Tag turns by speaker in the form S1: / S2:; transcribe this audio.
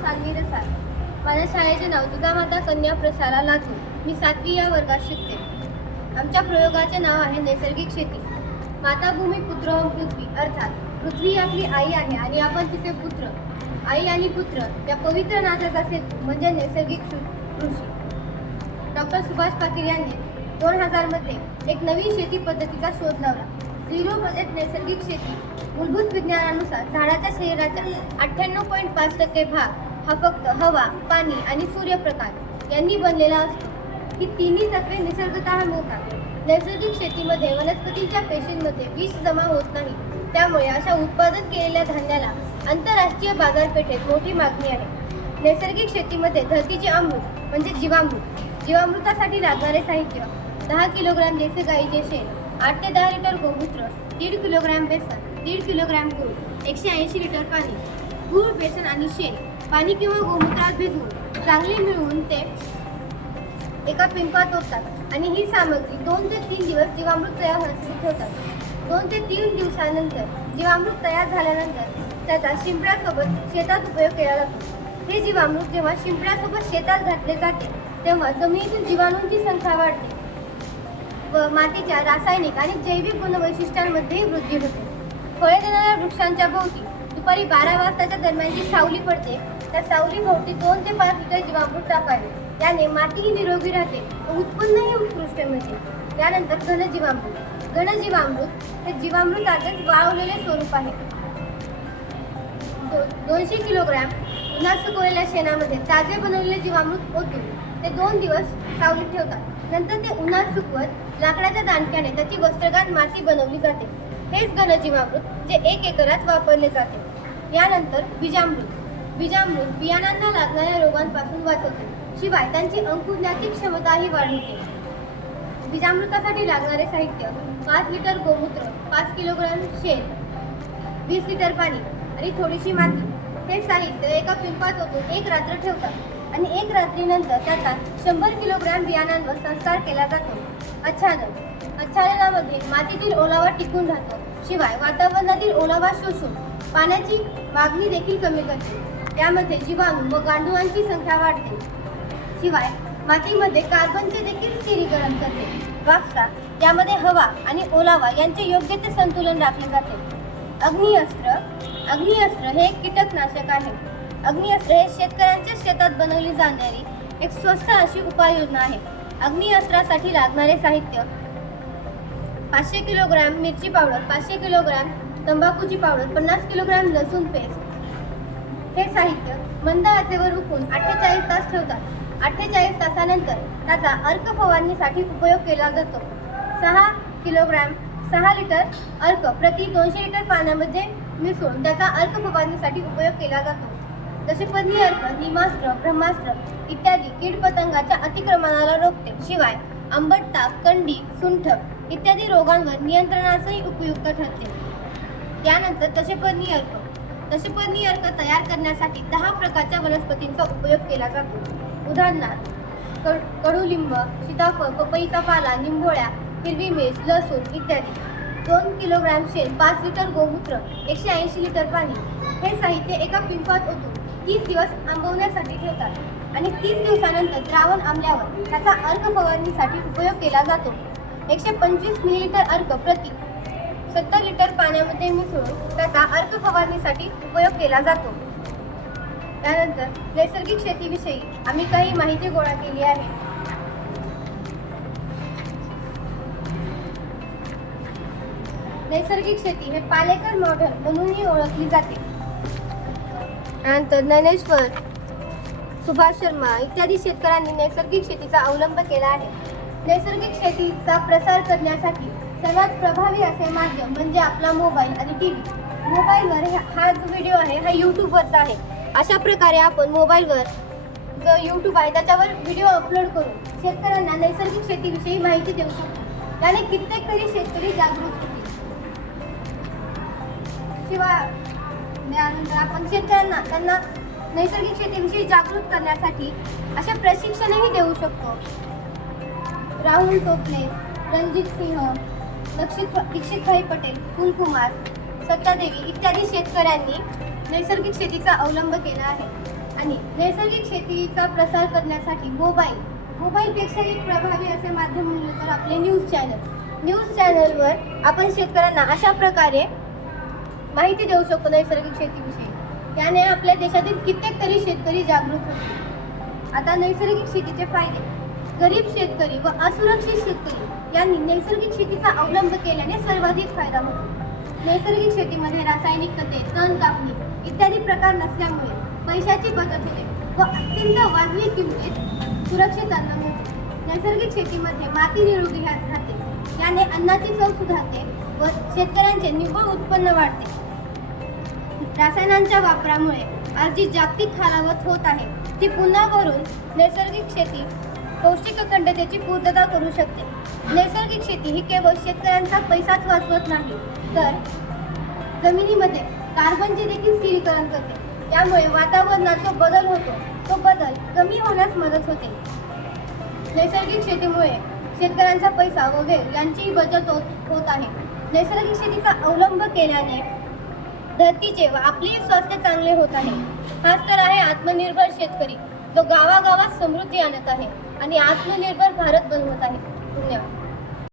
S1: सानवी रसाळ माझ्या शाळेचे नाव दुधामाता कन्या प्रशाला लातूर मी सातवी या वर्गात शिकते. आमच्या प्रयोगाचे नाव आहे नैसर्गिक शेती. माताभूमी पुत्र पृथ्वी अर्थात पृथ्वी आपली आई आहे आणि आपण तिचे पुत्र. आई आणि पुत्र या पवित्र नात्याचा सेतू म्हणजे नैसर्गिक कृषी. डॉक्टर सुभाष पाटील यांनी दोन हजारमध्ये एक नवीन शेती पद्धतीचा शोध लावला. झिरो बजेट नैसर्गिक शेती मूलभूत विज्ञानानुसार झाडाच्या शरीराच्या अठ्ठ्याण्णव पॉईंट पाच टक्के भाग हा फक्त हवा पाणी आणि सूर्यप्रकाश यांनी बनलेला असतो. ही तिन्ही तत्वे निसर्गत मिळतात. नैसर्गिक शेतीमध्ये वनस्पतींच्या पेशींमध्ये विष जमा होत नाही. त्यामुळे अशा उत्पादन केलेल्या धान्याला आंतरराष्ट्रीय बाजारपेठेत मोठी मागणी आहे. नैसर्गिक शेतीमध्ये धरतीचे अमृत म्हणजे जीवामृत जीवामृतासाठी लागणारे साहित्य दहा किलोग्राम देसी गाईचे शेण आठ ते दहा लिटर गोमूत्र दीड किलोग्राम बेसन दीड किलोग्राम गुळ एकशे ऐंशी लिटर पाणी गूळ बेसन आणि शेण पाणी किंवा गोमूत्रात भिजवून चांगले मिळवून ते एका पिंपात ओततात. आणि ही सामग्री दोन ते तीन दिवस जीवामृत तयार होण्यासाठी ठेवतात दोन ते तीन दिवसानंतर जीवामृत तयार झाल्यानंतर त्याचा शिंपड्यासोबत शेतात उपयोग केला जातो. हे जीवामृत जेव्हा शिंपड्यासोबत शेतात घातले जाते तेव्हा जमिनीतील जीवाणूंची संख्या वाढते व मातीच्या रासायनिक आणि जैविक गुणवैशिष्ट्यांमध्येही वृद्धी होते. फळे देणाऱ्या वृक्षांच्या भोवती दुपारी बारा वाजताच्या दरम्यान जी सावली पडते त्या सावली भोवती दोन ते पाच लिटर जीवामृत टाकावे. त्याने मातीही निरोगी राहते व उत्पन्नही उत्कृष्ट मिळते. त्यानंतर घनजीवामृत घनजीवामृत हे जीवामृतातच वाळवलेले स्वरूप आहे. दो दोनशे किलोग्रॅम उन्हात सुकवलेल्या शेणामध्ये ताजे बनवलेले जीवामृत ओतून ते दोन दिवस सावलीत ठेवतात. नंतर ते उन्हात सुकवत लाकडाच्या दांडक्याने त्याची वस्त्रगात माती बनवली जाते. हेच घनजीवामृत जे एक एकरात वापरले जाते. यानंतर बीजामृत. बीजामृत बियाणांना लागणाऱ्या रोगांपासून वाचवते. शिवाय त्यांची अंकुरण्याची क्षमताही वाढवते. बीजामृतासाठी लागणारे साहित्य पाच लिटर गोमूत्र पाच किलोग्राम शेण वीस लिटर पाणी आणि थोडीशी माती. हे साहित्य एका पिंपात ओतून एक रात्र ठेवतात आणि एक रात्रीनंतर त्याचा शंभर किलोग्रॅम बियाणांवर संस्कार केला जातो. आच्छादन. आच्छादनामध्ये मातीतील ओलावा टिकून राहतो. शिवाय वातावरणातील ओलावा शोषून पाण्याची मागणी देखील कमी करते. त्यामध्ये जीवाणू व गांडुळांची संख्या वाढते. शिवाय मातीमध्ये कार्बनचे देखील स्थिरीकरण करते. वापसा यामध्ये हवा आणि ओलावा यांचे योग्य ते संतुलन राखले जाते. अग्निअस्त्र अग्निअस्त्र हे एक कीटकनाशक आहे. अग्निअस्त्र हे शेतकऱ्यांच्या शेतात बनवली जाणारी एक स्वस्त अशी उपाययोजना आहे. अग्निअस्त्रासाठी लागणारे साहित्य पाचशे किलोग्रॅम मिरची पावडर पाचशे किलोग्रॅम तंबाखूची पावडर पन्नास किलोग्रॅम लसूण पेस्ट. हे साहित्य मंद आचेवर उकून अठ्ठेचाळीस तास ठेवतात. अठ्ठेचाळीस तासानंतर त्याचा अर्क फवारणीसाठी उपयोग केला जातो. सहा किलोग्रॅम सहा लिटर अर्क प्रति दोनशे लिटर पाण्यामध्ये मिसळून त्याचा अर्क फवारणीसाठी उपयोग केला जातो. जसे पत्नी अर्क निमास्त्र ब्रह्मास्त्र इत्यादी कीडपतंगाच्या अतिक्रमणाला रोखते. शिवाय आंबट ताप कंडी सुंठ इत्यादी रोगांवर नियंत्रणासही उपयुक्त ठरते. त्यानंतर तसेपदनी अर्क तसेपदनी अर्क तयार करण्यासाठी दहा प्रकारच्या वनस्पतींचा उपयोग केला जातो. उदाहरणार्थ कड कडुलिंब सीताफळ पपईचा पाला निंबोळ्या हिरवी मिरच लसूण इत्यादी. दोन किलोग्रॅम शेण पाच लिटर गोमूत्र एकशे ऐंशी लिटर पाणी. हे साहित्य एका पिंपात ओतून तीस दिवस आंबवण्यासाठी ठेवतात आणि तीस दिवसानंतर द्रावण आंबल्यावर त्याचा अर्क फवारणीसाठी उपयोग केला जातो. एकशे पंचवीस मिलीलिटर अर्क प्रति सत्तर लिटर पाण्यामध्ये मिसळून त्याचा अर्क फवारणीसाठी उपयोग केला जातो. त्यानंतर नैसर्गिक शेतीविषयी आम्ही काही माहिती गोळा केली आहे. नैसर्गिक शेती हे पालेकर मॉडेल म्हणूनही ओळखली जाते. त्यानंतर ज्ञानेश्वर सुभाष शर्मा इत्यादी शेतकऱ्यांनी नैसर्गिक शेतीचा अवलंब केला आहे. नैसर्गिक शेतीचा प्रसार करण्यासाठी सर्वात प्रभावी असे माध्यम म्हणजे आपला मोबाईल आणि टी व्ही मोबाईलवर हा- जो व्हिडिओ आहे हा यूट्यूबवरचा आहे. अशा प्रकारे आपण मोबाईलवर जो यूट्यूब आहे त्याच्यावर व्हिडिओ अपलोड करून शेतकऱ्यांना नैसर्गिक शेतीविषयी माहिती देऊ शकतो. याने कित्येक तरी शेतकरी जागृत होतील. शिवाय त्यानंतर आपण शेतकऱ्यांना त्यांना नैसर्गिक शेतीविषयी जागृत करण्यासाठी असे प्रशिक्षणही देऊ शकतो. राहुल टोपले रणजित सिंह दक्षित दीक्षितभाई पटेल फुलकुमार सत्तादेवी इत्यादी शेतकऱ्यांनी नैसर्गिक शेतीचा अवलंब केला आहे. आणि नैसर्गिक शेतीचा प्रसार करण्यासाठी मोबाईल एक प्रभावी असे माध्यम म्हणलं तर आपले न्यूज चॅनल. न्यूज चॅनलवर आपण शेतकऱ्यांना अशा प्रकारे माहिती देऊ शकतो नैसर्गिक शेतीविषयी. त्याने आपल्या देशातील कित्येक तरी शेतकरी जागरूक होतील. आता नैसर्गिक शेतीचे फायदे. गरीब शेतकरी व असुरक्षित शेतकरी यांनी नैसर्गिक शेतीचा अवलंब केल्याने सर्वाधिक फायदा होतो. नैसर्गिक शेतीमध्ये रासायनिक खते तण कापणी इत्यादी प्रकार नसल्यामुळे पैशाची बचत होते व अत्यंत वाजवी किमतीत सुरक्षित अन्न मिळते. नैसर्गिक शेतीमध्ये माती निरोगी राहते. याने अन्नाची चव सुधारते व शेतकऱ्यांचे निव्वळ उत्पन्न वाढते. रासायनांच्या वापरामुळे आज जी जागतिक खालावत होत आहे. ती पुन्हा भरून नैसर्गिक शेती पौष्टिक अखंडतेची पूर्तता करू शकते. नैसर्गिक शेती ही केवळ शेतकऱ्यांचा पैसाच वाचवत नाही तर जमिनीमध्ये कार्बनचे देखील स्थिरीकरण करते. त्यामुळे वातावरणात जो बदल होतो. तो बदल कमी होण्यास मदत होते. नैसर्गिक शेतीमुळे शेतकऱ्यांचा पैसा व वेळ यांचीही बचत होत होत आहे. नैसर्गिक शेतीचा अवलंब केल्याने धरतीचे व आपले स्वास्थ्य चांगले होत आहे. हाच तर आहे आत्मनिर्भर शेतकरी. जो गावागावात समृद्धी आणत आहे. आणि आत्मनिर्भर भारत बनवत आहे. धन्यवाद.